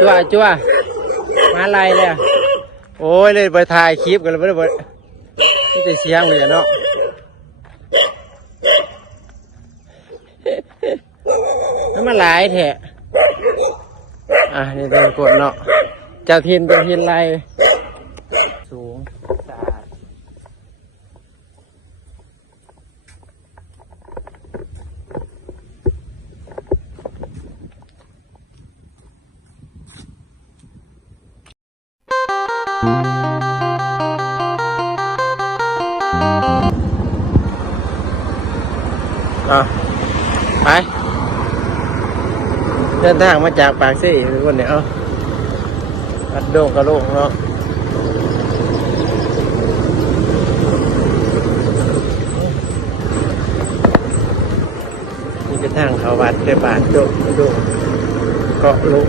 จั่วมาไล่เลยโอ้ยเลยไปถ่ายคลิปกันเลยไม่ได้ไปนี่จะเสียงเลยเนาะแล้วมาหลายแถะนี่ต้องกดเนาะเจ้าทินไล่สูงสะอาดไปเดินทางมาจากปากซี่ทุกคนเนี่ยวัดโด่งกระโลงเนาะนี่เป็นทางเขาวัดเดือบาทโด่งเกาะโลง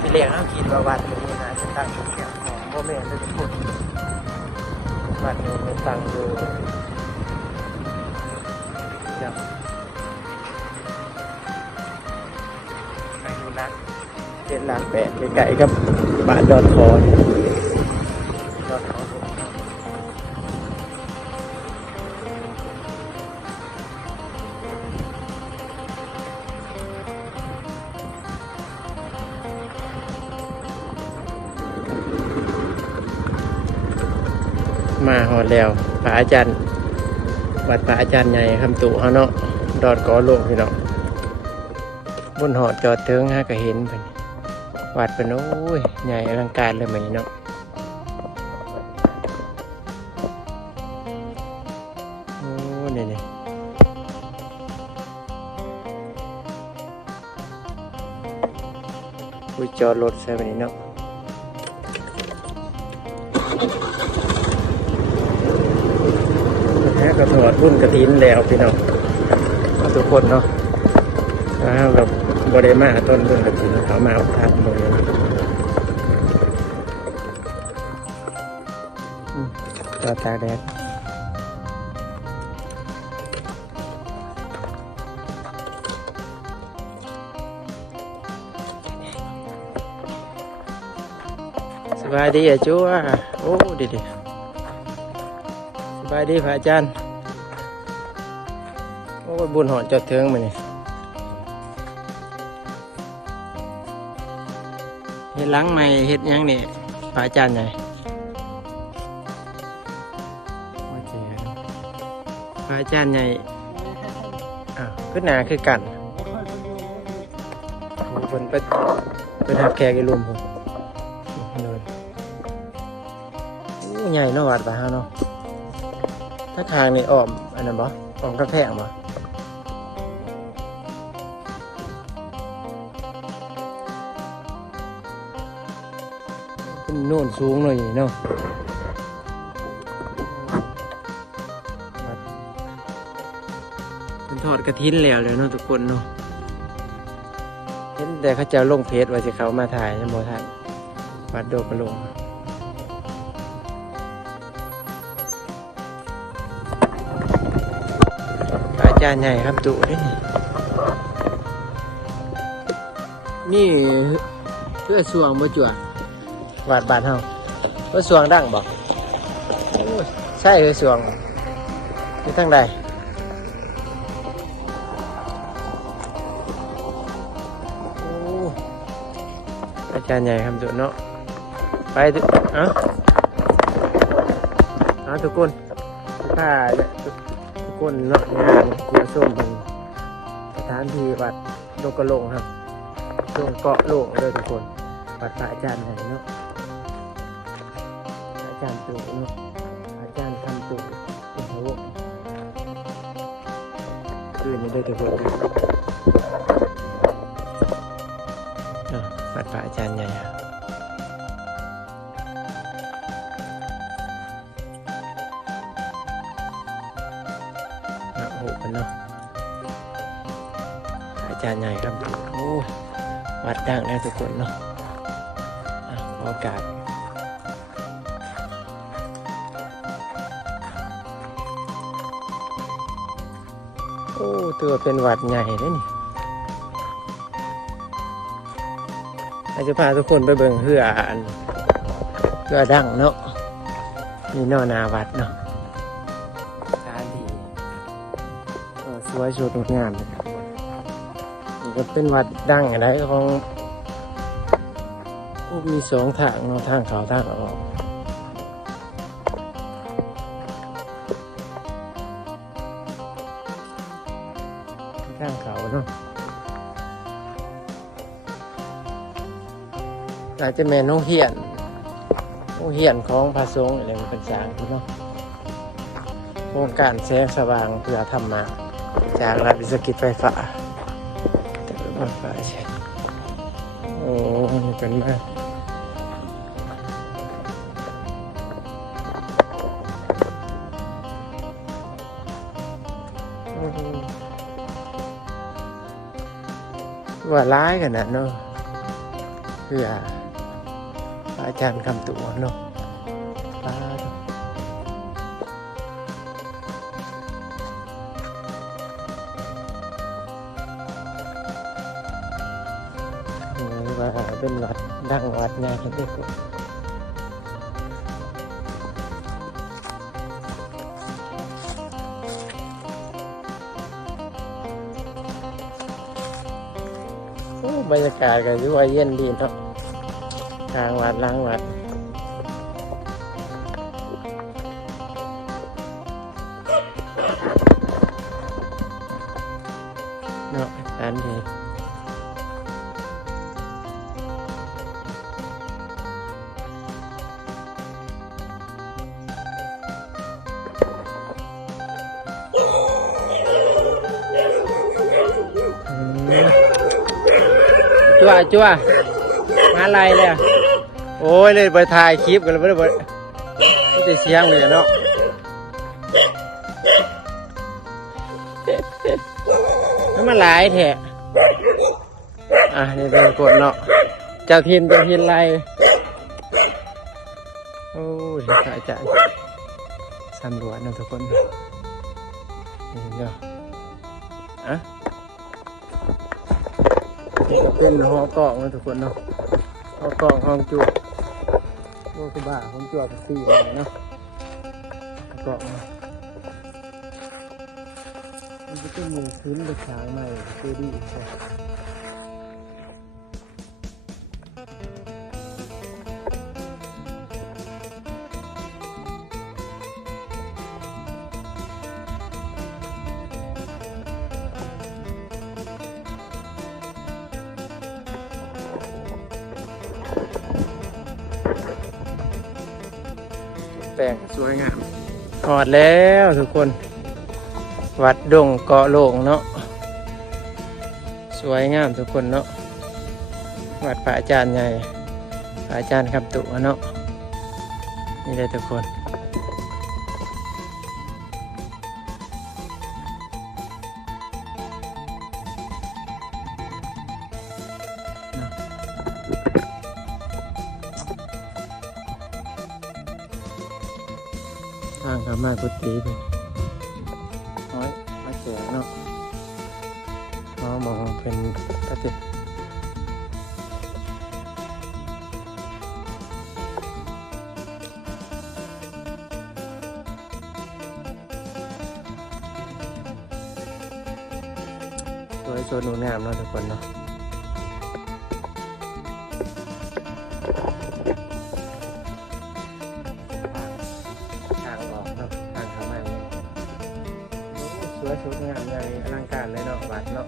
ที่เรียกเขาคิดว่าวัดนี้นะจะตั้งอยู่แถวของพ่อแม่ทุกคนวัดนี้มันตั้งอยู่จับไปดูนักเป็นหลักแปดไก่กับบ้านดอนคอนมาหอดแล้วพระอาจารย์วัดพระอาจารย์ใหญ่คำตู่เขาเนาะดอนกอโลกพี่เนาะบนหอดจอดเทิงฮะก็เห็นเพิ่นวัดเป็นโอ้ยใหญ่อลังการเลยมันเนาะโอ้นี่คุยจอดรถใช่ไหมเนาะก็ถอดรุ่นกระถินแล้วพี่น้องทุกคนเนาะแบบบริมาต้นรุ่นกระถินเขามาเอาทัดหมดเลยต่อตาแดดสบายดีอ่ะจู๊โอ้ดีสบายดีพระอาจารย์โอ้บุญหอดจอดเทิงมาเนี่ยเฮ็ดหลังใหม่เฮ็ดยังนี่พระอาจารย์ไงพระอาจารย์ใหญ่ขึ้นหนาคือกันคนเป็นหับแขกอีลุมผมใหญ่เนาะวัดป่ะฮะเนาะถ้าทางนี่อ้อมอันนั้นบ่อ้อมกระแพงบ่เป็นโน่นสูงหน่อยเนาะเป็นทอดกระถินแล้วเลยเนาะทุกคนเนาะเห็นแต่เขาจะลงเพจว่าสิเขามาถ่ายยังบ่ถ่ายวัดโดกระโลงอาจารย์ใหญ่ครับตู่นี่เพื่อสวงมาจวดวาดบาดเฮาเพื่อสวงดังบอกใช่เพื่อสวงอยู่ทางใดอาจารย์ใหญ่ครับตู่เนาะไปทุกคนถ้าทุกคนเนาะงานเกี่ยวส้มเป็นสถานที่วัดโดกระโลงครับช่วงเกาะโลงเลยทุกคนวัดพระอาจารย์ไหนเนาะอาจารย์ตู่เนาะอาจารย์คำตู่โอ้โหคืนนี้ได้ทุกคนวัดพระอาจารย์ใหญ่โอ้โหเนาะอาจารย์ใหญ่ครับโอ้วัดดังนะทุกคนเนาะโอกาสโอ้ตัวเป็นวัดใหญ่เลยนี่ เราจะพาทุกคนไปเบิ่งเหือดังเนาะนี่เนาะนาวัดเนาะสถานที่สวยสดงดงามนี่ก็เป็นวัดดังอะไรของมีสองทางเนาะทางเขาทางออกทางเขาเนาะอาจจะแม่นโรงเรียนของพระสงฆ์อะไรมันเป็นสร้างเนาะโครงการแสงสว่างเพื่อธรรมะจากรัฐวิสาหกิจไฟฟ้าแต่เป็นไฟฟ้าใช่โอ้นี่เป็นมากว่าร้ายขนาดเนาะเพื่ออาจารย์คำตัวเนาะว่าเป็นวัดดังวัดใหญ่ที่สุดบรรยากาศก็ถือว่าเย็นดีเนาะทางวัดล้างวัดเนาะอันนี้จั่วมาอะไรเลยโอ้ยเลยไปถ่ายคลิปกันเลยไม่ได้เสียงเลยเนาะแล้วมันหลายแถะนี่เป็นกดเนาะเจ้าทินไรโอ้ยอาจารย์สำรวจนะทุกคนนี่เนาะนี่ก็เป็นหอกองนะทุกคนเนาะหอกองห้องจั่วโอ้คือบ้าห้องจั่วเป็นสี่เลยเนาะหอกองมันจะเป็นมือพื้นเป็นช้างใหม่เจดีย์ใช่แต่งสวยงามหอดแล้วทุกคนวัดดงเกาะโล่งเนาะสวยงามทุกคนเนาะวัดพระอาจารย์ใหญ่พระอาจารย์คำตุเนาะนี่เลยทุกคนทางเข้ามากุฏิเป็นน้อยมาเจอเนาะมองเป็นปฏิสวยสดงดงามเนาะทุกคนเนาะสวยสดงามใหญ่อลังการเลยเนาะวัดเนาะ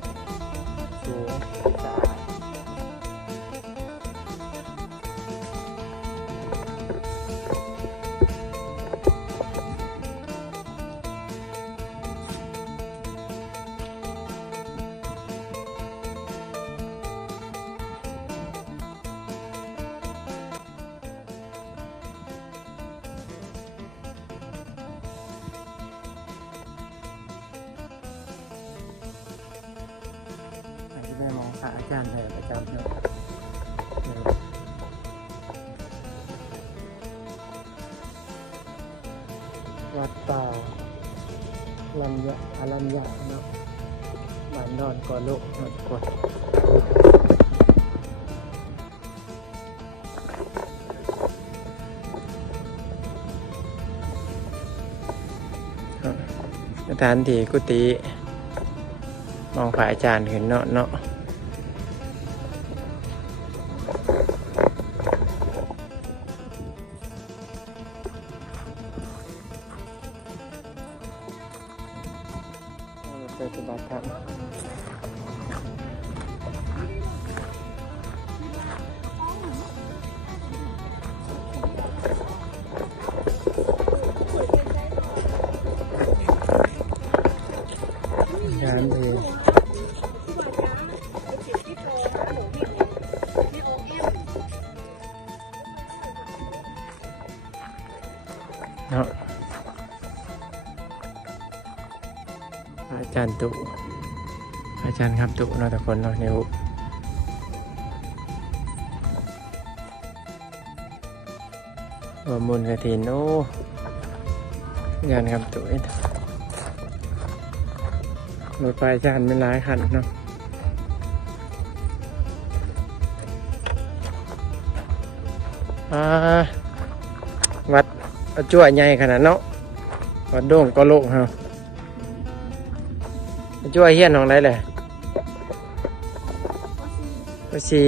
สูงสะอาดได้มองพระอาจารย์เลยประจำเนาะวัดเปล่าลำยะอลัญญาเนาะบ้านดอนกอโลกเนาะทุกคน ฐานที่กุฏิมองพระอาจารย์เห็นเนาะเนาะปฏิบัติธรรมงานเองเนาะอาจารย์ตุอาจารย์ครับตุเนาะทุกคนเนาะนิ้วมูลกระถินโอ้งานครับตุรถไฟอาจารย์เป็นหลายคันเนาะวัดจั่วใหญ่ขนาดเนาะวัดโด่งก็โลกเฮาจั่วเฮี้ยนของไรเลยก็สี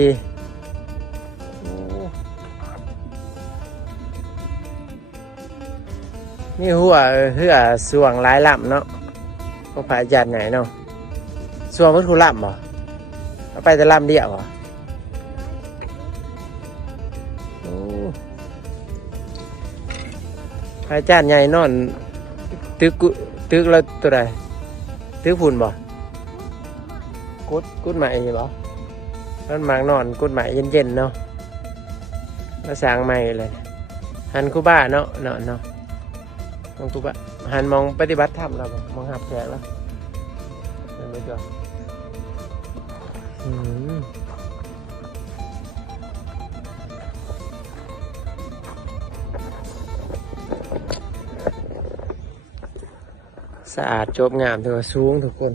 นี่หัวเหือสวงหลายลำเนาะพวกพระอาจารย์ไหนเนาะสวงมันคือลำบ่เอาไปแต่ลำเดียวบ่พระอาจารย์ใหญ่นอนตึกแล้วตัวใดตึกฝุ่นบ่กุดใหม่บ่มันมานอนกุดใหม่เย็นๆเนาะแล้วสร้างใหม่เลยหันคูบ้าเนาะมองคูบ้าหันมองปฏิบัติธรรมแล้วมองหับแขกแล้วเห็นไหมจ๊ะสะอาดจบงามถือว่าสูงทุกคน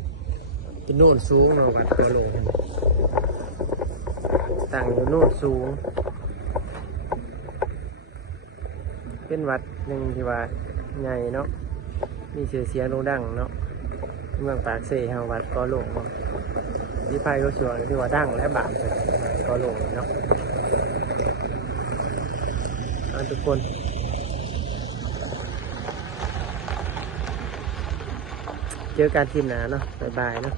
เป็นโน่นสูงเนาะวัดตัวลงตั้งอยู่โน่นสูงเป็นวัดหนึ่งที่ว่าใหญ่เนาะมีชื่อเสียงโด่งดังเนาะเมืองปากเซ่เฮาวัดก็ลงที่ไพ่ก็ชวนที่ว่าดังและบางก็ลงเนาะทุกคนเจอกันทีมหนาเนาะบ๊ายบายเนาะ